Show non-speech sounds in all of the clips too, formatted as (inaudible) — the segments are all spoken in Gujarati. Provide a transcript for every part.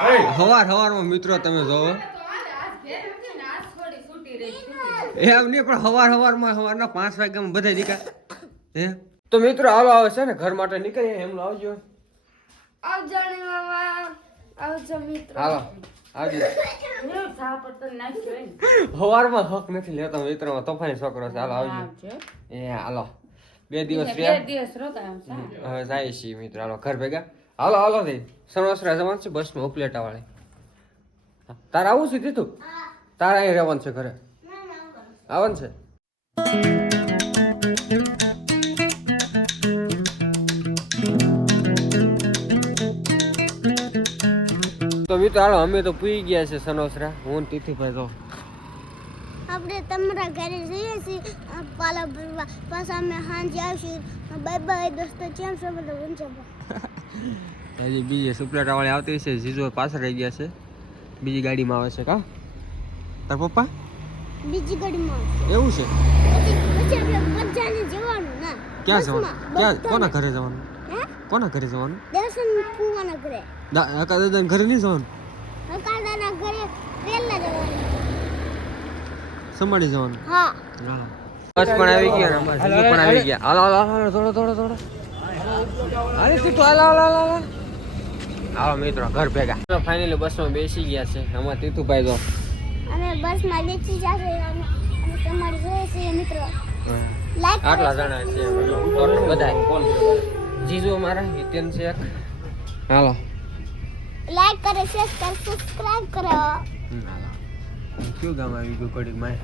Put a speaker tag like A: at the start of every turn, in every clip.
A: હવાર હવારમાં મિત્રો તમે જોવો. એમ નહીં પણ હવાર હવારમાં હવારના પાંચ વાગ્યામાં બધા નીકળે. હે? તો મિત્રો હાલો આવે છે ને ઘર માટે નીકળીએ એમ આવજો.
B: આવજો આવજો મિત્રો.
A: હાલો. હવારમાં હક નથી લેતો મિત્રોમાં તોફાની છોકરો છે. હાલો આવજો. એ હાલો. બે દિવસ
B: બે દિવસ રોકાય
A: હવે જાય છીએ મિત્રો. હાલો ઘર ભેગા. હાલો હાલો દે સણોસરા જવાનું છે બસમાં ઉપલેટા વાળે તારે આવું છે દીધું તારે અહીં રહેવાનું છે ઘરે? આવવાનું છે? તો મિત્રો, હાલો, અમે તો પૂઈ ગયા છે સનોસરા. હું તીથી ભાઈ તો.
C: આપણે તમારા ઘરે જઈએ છીએ. પાલા ભરવા. પાછા અમે હાંજે આવશું. બાય બાય દોસ્તો, કેમ છો બધા?
A: હજી બીજી સુપલેટા વાળી આવતી છે જીજુ પાછળ રહી ગયા છે. બીજી ગાડીમાં આવે છે કા? તાર પપ્પા?
C: બીજી ગાડીમાં
A: એવું છે? ક્યાં જવાનું? ક્યાં કોના ઘરે જવાનું? કોના ઘરે જવાનું?
C: દર્શન ફૂવાના ઘરે.
A: દા કાકા દાદાના ઘરે નહીં જવાનું?
C: હકાદાના ઘરે પહેલા જવાનું.
A: સંભાળી જવાનું?
C: હા.
A: બસ પણ આવી ગયા અમારે પણ આવી ગયા. હાલો હાલો હાલો થોડો થોડો થોડો. અરે તું તો હાલો હાલો હાલો હાલો. આવો મિત્રો ઘર ભેગા. ફાઇનલી બસમાં બેસી ગયા છે. આમાં તીતુભાઈ તો.
C: અમે બસમાં બેસી જશે અને તમારે જોઈએ છે મિત્રો.
A: આટલા જણા છે બધા જીજુ અમારા હિતેન છે એક. હાલો.
C: લાઈક કરે શેર કરો સબસ્ક્રાઇબ કરો.
A: કયું ગામ આવી ગયું કડીકમાં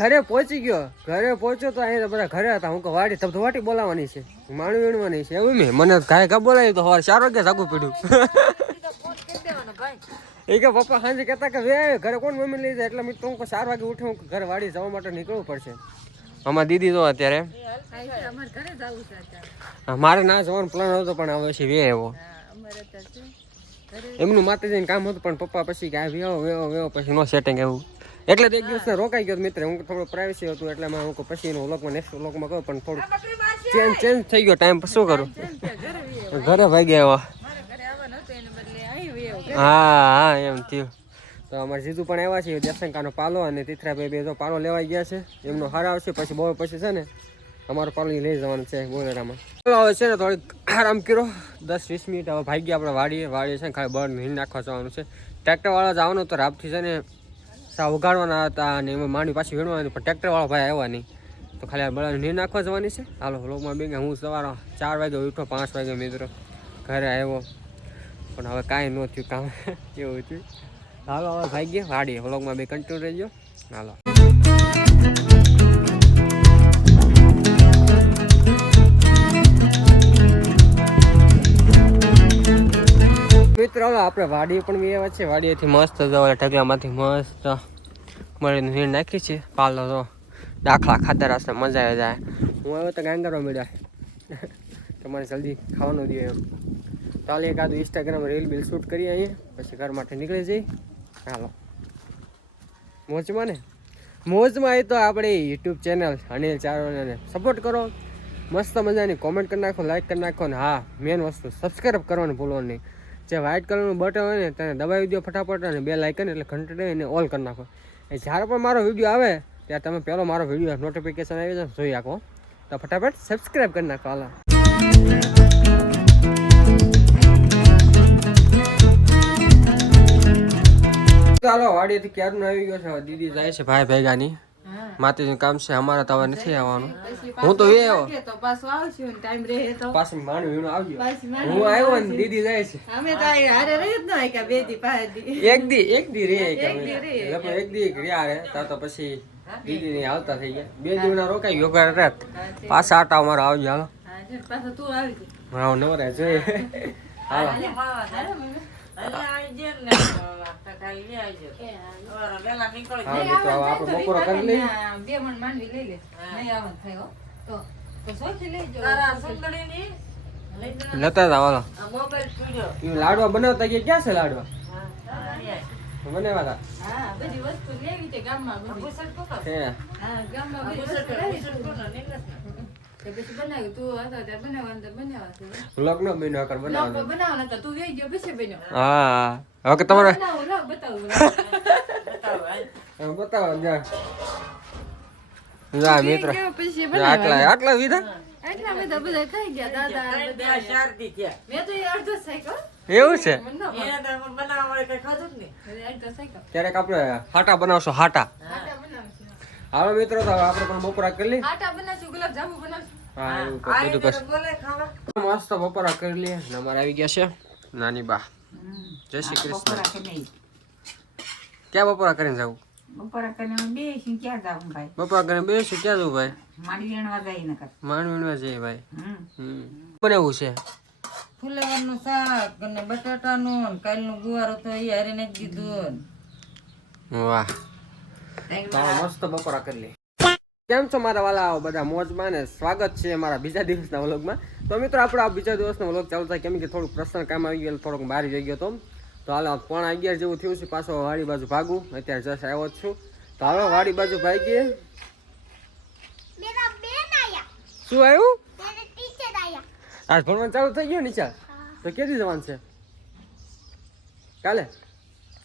A: ઘરે પહોંચી ગયો. ઘરે પહોંચ્યો તો અહીંયા બધા ઘરે હતા. હું વાડી તબ તો વાટી બોલાવાની છે. માણું વીણવાની છે. એવું મેં મને કાંઈ કા બોલાવી તો સવારે ચાર વાગે જાગું પડ્યું. (laughs) એ કે પપ્પા સાંજે કહેતા કે, વે, ઘરે કોણ મમ્મી લઈ જાય? એટલે મિત્રો હું ચાર વાગે ઉઠે. ઘરે વાડી જવા માટે નીકળવું પડશે. આમાં દીદી તો અત્યારે મારે ના જવાનો પ્લાન હતો, પણ હવે પછી વે એવો એમનું માતાજીને કામ હતું, પણ પપ્પા પછી કે, આ વેવો વેવો વેવો પછી નો સેટિંગ એવું. એટલે એક દિવસ રોકાઈ ગયો મિત્ર. હું થોડું પ્રાઇવસી હતું એટલે હું પછી એનું વ્લોગમાં નેક્સ્ટ વ્લોગમાં કહું પણ થોડું ચેન્જ ચેન્જ થઈ ગયો ટાઈમ શું કરું? ઘરે ભાગી ગયા હા હા એમ થયું. તો અમારે જીજુ પણ આવ્યા છે દર્શનકાનો પાલો અને તીથરાભાઈ બે જો પાલો લેવાઈ ગયા છે. એમનો હારા આવશે પછી બહુ પછી છે ને અમારો પાલો લઈ જવાનું છે બોલેરામાં હવે છે ને થોડીક આરામ કર્યો. દસ વીસ મિનિટ હવે ભાગી આપણે વાડીએ. વાડીએ છે ને ખાલી બળ નીંદ નાખવા જવાનું છે. ટ્રેક્ટરવાળા જવાનું તો રાપથી છે ને સા ઉગાડવાના હતા અને એમાં માંડી પાછી વીણવાની પણ ટ્રેક્ટરવાળો ભાઈ આવ્યા તો ખાલી આ બળાને નીર નાખવા જવાની છે. હાલો વ્લોગમાં બે હું સવારે ચાર વાગે ઉઠો, પાંચ વાગે મિત્રો. ઘરે આવ્યો. પણ હવે કાંઈ ન થયું કામ. (laughs) એવું થયું? હાલો, હવે ભાઈ ગયા. વાડીએ. વ્લોગમાં બે કન્ટિન્યુ રહેજો. હાલો. મિત્રો આપણે વાડી પણ બી આવ્યા છે વાડીએથી મસ્ત જવા ઢગલામાંથી મસ્ત મળીને નીર નાખી છે. પાલો તો દાખલા ખાતા રાસ્તા મજા આવી જાય. હું હવે તો ગાંગરવા મળ્યા તમારે જલ્દી ખાવાનું દે એમ. ચાલે એકાદું ઇન્સ્ટાગ્રામ રીલ બિલ શૂટ કરીએ અહીંયા. પછી ઘર માટે નીકળી જઈ હાલો. મોજમાં ને? મોજમાં એ તો આપણે યુટ્યુબ ચેનલ અનિલ ચારોને સપોર્ટ કરો. મસ્ત મજાની કોમેન્ટ કરી નાખો લાઈક કરી નાખો ને હા મેન વસ્તુ સબસ્ક્રાઈબ કરવાનું ભૂલવાનું નહીં. જે વ્હાઇટ કલરનું બટન હોય ને, તેને દબાવી દો ફટાફટ અને બે લાઇકન એટલે ઘંટડી એને ઓલ કરી નાખો. એ જ્યારે પણ મારો વીડિયો આવે, ત્યારે તમે પહેલો મારો વીડિયો નોટિફિકેશન આવી જાય જોઈ રાખો તો ફટાફટ સબસ્ક્રાઈબ કરી નાખો, હાલા. ચાલો વાડીથી ક્યારનું આવી ગયો છે? દીદી જાય છે ભાઈ ભેગાની. માતાજીનું કામ છે અમારે તો નથી આવવાનું. હું તો એ
B: તો પાછું આવશે ને ટાઈમ રહે તો.
A: પાછું માનું વીણો આવજો. હું આવ્યો ને દીદી જાય છે.
B: અમે તો હારે રહી જ ન કે બે દી પાંચ દી.
A: એક દી એક દી રહે કે
B: દી.
A: લગભગ એક દી રહ્યા રે તા તો પછી દીદી ની આવતા થઈ ગયા. બે દિવસના રોકાઈ ગયો ઘરે રાત. પાછા આટા અમારો આવજો હાલો.
B: પાછો તું આવી.
A: હા નવરા જોઈએ હાલો. બપોરો કરી
B: બે મણ માંડવી લઈ લે નહીં આવવાનું થાય તો તો સોથી લઈ જાઓ.
D: તારા સુંદરીની લઈ જવા.
A: લેતા હતા વાલો
D: આ મોબાઈલ પીડ્યો.
A: એ લાડવા બનાવતા ગયા ક્યાં છે લાડવા
D: હા,
A: બનાવ્યા
B: હા, બધી વસ્તુ લેવી છે ગામમાં ગામમાં
A: લગ્ન બન્યો કર બનાવવાનું.
B: બનાવવાના હતા. તું વેઈ ગયો પછી બન્યો.
A: હા. હવે કે તમારે
B: બતાવું.
D: બતાવો,
A: બતાવો જા. જા મિત્ર. આટલા. આટલા વિધા?
B: આટલા બધા બધા ખાઈ ગયા દાદા બધા.
D: બે થયા.
B: મેં તો અડધો સાયકલ
A: એવું છે?
D: તો
A: ક્યારેક આપણે હાટા બનાવશો હાટા. હાલો મિત્રો તો આપણે પણ બપોરા કરી લઈએ.
B: ગુલાબ જાંબુ બનાવશું.
A: હા એવું બધું
D: કશું બોલે ખાવા.
A: મસ્ત બપોરા કરી લઈએ ને અમારે આવી ગયા છે. નાની બા. જય શ્રી કૃષ્ણ. ક્યાં બપોરા કરીને જવું?
E: બપોરા કરીને હું ક્યાં જાઉં ભાઈ?
A: બપોરા કરીને બેસી ક્યાં જવું ભાઈ?
E: મારી વેણવા
A: જઈએ ભાઈ. બનાવવું છે?
D: ફુલેવરનું શાક અને બટાટાનું કાલનું ગુવાર હતો એ હારીને જ દીધું.
A: વાહ. મસ્ત બપોરા કરી લઈએ કેમ છો મારા વાલા બધા મોજમાં ને સ્વાગત છે મારા બીજા દિવસના વ્લોગમાં. તો મિત્રો આપણે આ બીજા દિવસનો વ્લોગ ચાલુ થાય કેમ કે થોડુંક પ્રસંગ કામ આવી ગયેલું થોડોક બહાર જઈ ગયો તો તો હાલો પોણા અગિયાર જેવું થયું છે પાછો વાડી બાજુ ભાગું. અત્યારે જશ આવ્યો જ છું. તો હાલો વાડી બાજુ ભાગીએ.
C: મેરા
A: શું આવ્યું?
C: મેરે
A: આજ ભણવાનું ચાલુ થઈ ગયું નીચા? તો ક્યાંથી જવાનું છે? કાલે?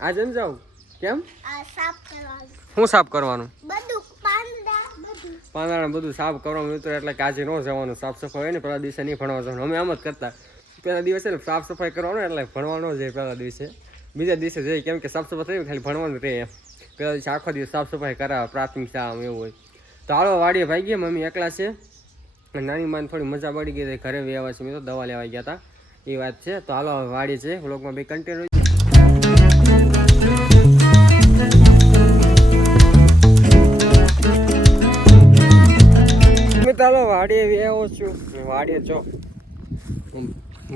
A: આજે ને જાઉં. કેમ?
C: આ સાફ કરવાનું.
A: શું સાફ કરવાનું?
C: બધું પાંદડા બધું
A: સાફ કરવાનું મિત્રો એટલે કે આજે ન જવાનું, સાફ સફાઈ હોય ને પહેલા દિવસે નહીં ભણવા જવાનું. અમે આમ જ કરતા. પહેલા દિવસે સાફ સફાઈ કરવાનું એટલે ભણવાનો જાય પહેલા દિવસે. બીજા દિવસે જઈએ કેમ કે સાફ સફાઈ થઈ ખાલી ભણવાનું રહે પહેલા દિવસે આખો દિવસ સાફ સફાઈ કરાવે, પ્રાથમિક શાળા એવું હોય. તો હાલો, વાડીએ ભાઈ ગયા, મમ્મી એકલા છે. નાની માને થોડી મજા પડી ગઈ ઘરે વ્યવહાર છે. મેં તો દવા લેવા ગયા હતા. એ વાત છે. તો હાલો વાડી છે વ્લોગમાં બે કન્ટિન્યુ હાલો વાડીએ આવ્યો છું. વાડીએ જો.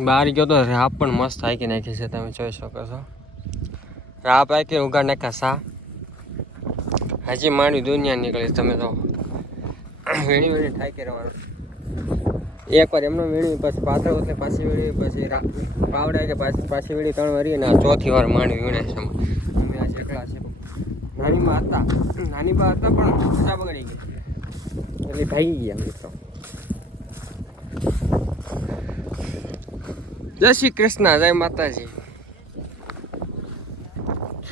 A: બહાર ગયો તો રાપ પણ મસ્ત હાકી નાખી છે, તમે જોઈ શકો છો. રાપ હાકી ઉગાડ નાખ્યા સા. હજી માંડવી દુનિયા નીકળી તમે તો વીણી વીણી ઠાકી રહેવાનું. એકવાર એમનો વીણી પછી પાત્ર ઉતરે પાછી વીણી પછી પાવડા કે પાછી પાછી વીણી ત્રણ વારી અને ચોથી વાર માંડવી વીણે છે અમે આ એકલા છે નાનીમાં હતા. નાનીમાં હતા પણ બગડી ગઈ. એટલે ભાઈ ગયા મિત્રો જય શ્રી કૃષ્ણ જય માતાજી.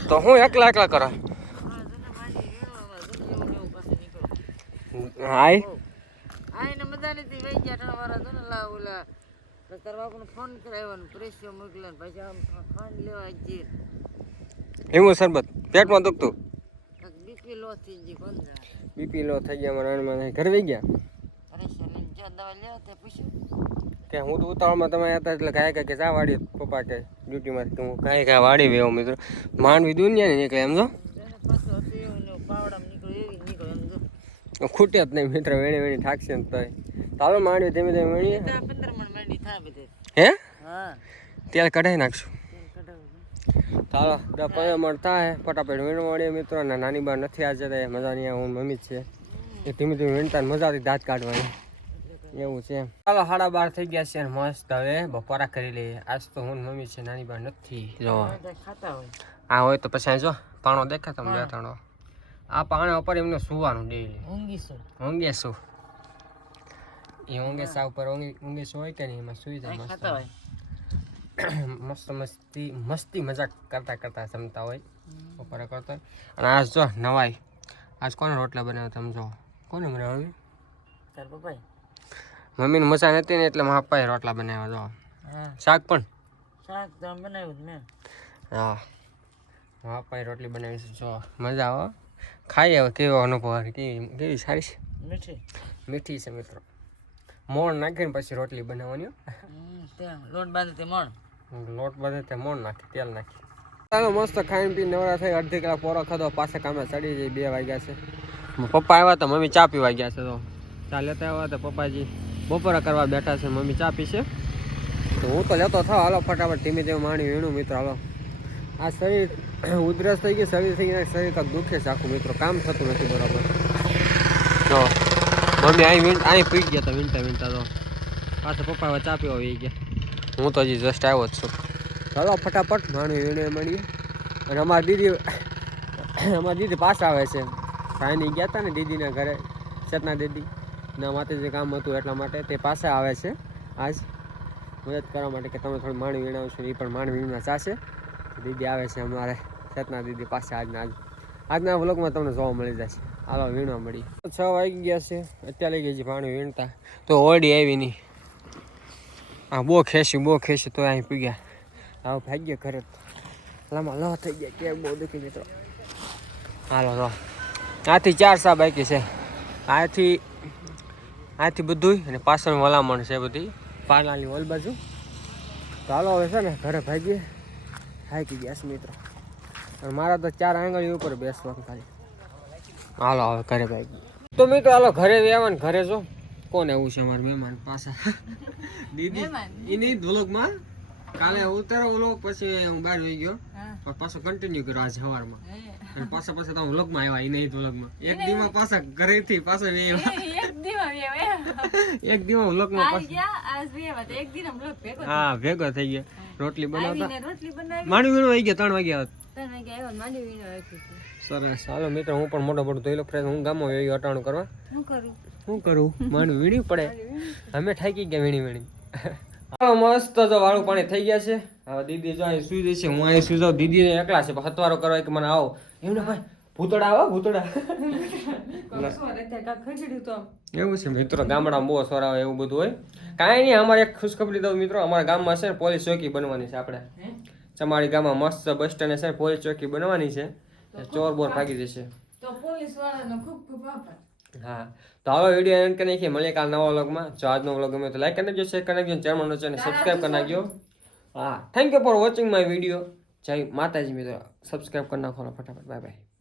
A: તો હું એકલા એકલા કરો? હાય.
D: આઈને મજાની થી વહી ગયા ત્રણ વાળા તો ને લા ઓલા તો ફોન કરાવ્યો ને પ્રેસ્યો મોકલ્યો ને પછી આમ ખાંડ લેવા જઈએ
A: હિમુ સરબત પેટમાં દુખતું?
D: બીપી લો થઈ ગઈ કોણ જાણે?
A: બીપી લો થઈ ગયા મારા નહીં ઘરે વહી ગયા. કે હું તો ઉતાવળમાં તમે હતા એટલે કાંઈ કાંઈ કે જા વાડી પપ્પા કે ડ્યુટીમાંથી કે હું કાંઈ કાંઈ વાડી વેવો મિત્રો. માંડવી દુનિયા નીકળે એમ જો.
D: એમ જો.
A: ખૂટે જ નહીં મિત્ર વેણી વેણી ઠાકશે ને તોય. ચાલો માંડવી ધીમે ધીમે વેણીએ. હે?
D: હા.
A: તેલ કઢાઈ નાખશું. ચાલો દસ મળતા થાય ફટાફટ વીણ મળીએ મિત્રો. ને નાની બા નથી આજે તો મજા નહીં હું મમ્મી છે. એ ધીમે ધીમે વીણતા મજા આવતી દાંત કાઢવાની. એવું છે ચાલો સાડા બાર થઈ ગયા છે અને મસ્ત હવે બપોરા કરી લઈએ. આજ તો હું મમ્મી છે નાની બા નથી. જો. આ હોય. તો પછી જો પાણો દેખા તમે બે ત્રણો. આ પાણા ઉપર એમને સુવાનું ડેલી
D: ઊંઘીશું
A: ઊંઘે શું? એ ઊંઘે સા ઉપર? ઊંઘી ઊંઘે હોય કે નહીં? એમાં સુઈ જાય મસ્ત. મસ્ત મસ્તી મસ્તી મજાક કરતા કરતા જમતા હોય. બપોરે કરતા. અને આજ જો નવાઈ. આજ કોને રોટલા બનાવ્યો તમે જો? કોને બનાવ્યું
D: તાર પપ્પાએ.
A: મમ્મીને મજા નથી ને એટલે મારા પપ્પાએ રોટલા બનાવ્યા જો. શાક પણ?
D: શાક તો બનાવ્યું મેં
A: હા. મારા પપ્પાએ રોટલી બનાવી છે જો. મજા આવો ખાઈ આવે કેવો અનુભવ કેવી કેવી સારી છે?
D: મીઠી.
A: મીઠી છે મિત્રો. મોણ નાખીને પછી રોટલી બનાવવાની
D: લોટ બાંધે તે મોણ?
A: લોટ બાંધે તે મોણ નાખી તેલ નાખી. ચાલો મસ્ત ખાઈને પી નવરા થઈ અડધી કલાક પોરો ખાધો પાછા કામે ચડી જઈ બે વાગ્યા છે. પપ્પા આવ્યા તો મમ્મી ચા પીવા ગયા છે તો. ચા લેતા આવ્યા તો પપ્પાજી બપોરા કરવા બેઠા છે મમ્મી ચા પીશે? તો હું તો લેતો થાવ હાલો ફટાફટ ધીમે ધીમે માણી વીણું મિત્રો હાલો. આ શરીર ઉધરસ થઈ ગઈ શરીર થઈ ગયા શરીર કાંઈક દુખે છે આખું મિત્રો કામ થતું નથી બરાબર. મમ્મી અહીં વીણ અહીં પી ગયા હતા વીણતા વીણતા તો. પાછા પપ્પા હવે ચા પીવા આવી ગયા. હું તો હજી જસ્ટ આવ્યો જ છું. ચાલો ફટાફટ માણું વીણે મળીએ. અને અમારી દીદી અમારી દીદી પાછા આવે છે. સાયની ગયા હતા ને દીદીના ઘરે ચેતના દીદી. ના માટે જે કામ હતું એટલા માટે તે પાસે આવે છે. આજ મદદ કરવા માટે કે તમે થોડું માણી વીણાવશો એ પણ માણી વીણવા ચાશે દીદી આવે છે અમારે ચેતના દીદી પાસે આજના આજ આજના વ્લોગમાં તમને જોવા મળી જશે. હાલો, વીણવા મળી. છ વાગી ગયા છે, અત્યારે ગઈ છે પાણી વીણતા. તો ઓરડી આવી નહીં હા બહુ ખેંચી બહુ ખેંચી તો અહીં પી ગયા આવો ભાગ્ય ઘરે લાંબા લો થઈ ગયા કે બહુ દુખી મિત્રો હાલો, લો. આથી ચાર સા બાકી છે. આથી આથી બધું અને પાછળ વલામણ છે બધી. પાલાની ઓલ બાજુ. તો હાલો, હવે છે ને ઘરે ભાગીએ. થાકી ગયા છે મિત્રો મારા તો ચાર આંગળી ઉપર બેસવાનું ખાલી. હાલો હવે ઘરે ભાઈ તો મિત્રો હાલો ઘરે ને ઘરે જો. કોણ આવું છે અમારા મહેમાન પાછા? (laughs) દીદી એની વ્લોગમાં કાલે ઉતારો ઓલો પછી હું બહાર વહી ગયો. પણ પાછો કન્ટિન્યુ કર્યો આજ સવારમાં. અને પાછા પાછા તમે વ્લોગમાં આવ્યા એની વ્લોગમાં એક દીમાં પાછા ઘરેથી પાછા વે
B: એક
A: દીમાં વ્લોગમાં (laughs) પાછા. હા ભેગો થઈ ગયા. રોટલી બનાવતા.
B: આવીને રોટલી બનાવી.
A: માણી વીણું આવી ગયા ત્રણ વાગ્યા
B: ત્રણ વાગ્યા માંડવી માંડી વીણો
A: સરસ. હાલો મિત્રો હું પણ મોટો મોટો ધોઈલો ફ્રેશ હું ગામમાં એવી અટાણું કરવા.
B: શું કરું?
A: શું કરું? મન વીણી પડે. અમે થાકી ગયા વીણી વીણી. હાલો મસ્ત તો વાળું પાણી થઈ ગયા છે. હવે દીદી જો અહીં સુઈ જશે હું અહીં સુઈ જાઉં. દીદી એકલા છે. હતવારો કરવા કે મને આવો. એમને ભાઈ ભૂતડા આવો ભૂતડા. એવું છે મિત્રો ગામડામાં બહુ સોર આવે એવું બધું હોય. કાંઈ નહીં અમારે એક ખુશખબરી દઉં મિત્રો. અમારા ગામમાં છે ને પોલીસ ચોકી બનવાની છે આપણે. ચમાડી ગામમાં મસ્ત બસ સ્ટેન્ડ છે પોલીસ ચોકી બનવાની છે. ચોર બોર ભાગી જશે.
B: તો પોલીસ વાળાનો ખૂબ ખૂબ આભાર.
A: હા. તો હવે વીડિયો એન્ડ કરી નાખીએ. મળીએ કાલ નવા વ્લોગમાં. જો આજનો વ્લોગ ગમે તો લાઈક કરી નાખજો શેર કરી નાખજો ચેનલ સબસ્ક્રાઈબ કરી નાખજો. હા. Thank you for watching my video જય માતાજી મિત્રો. સબસ્ક્રાઈબ કરી નાખો ફટાફટ. Bye bye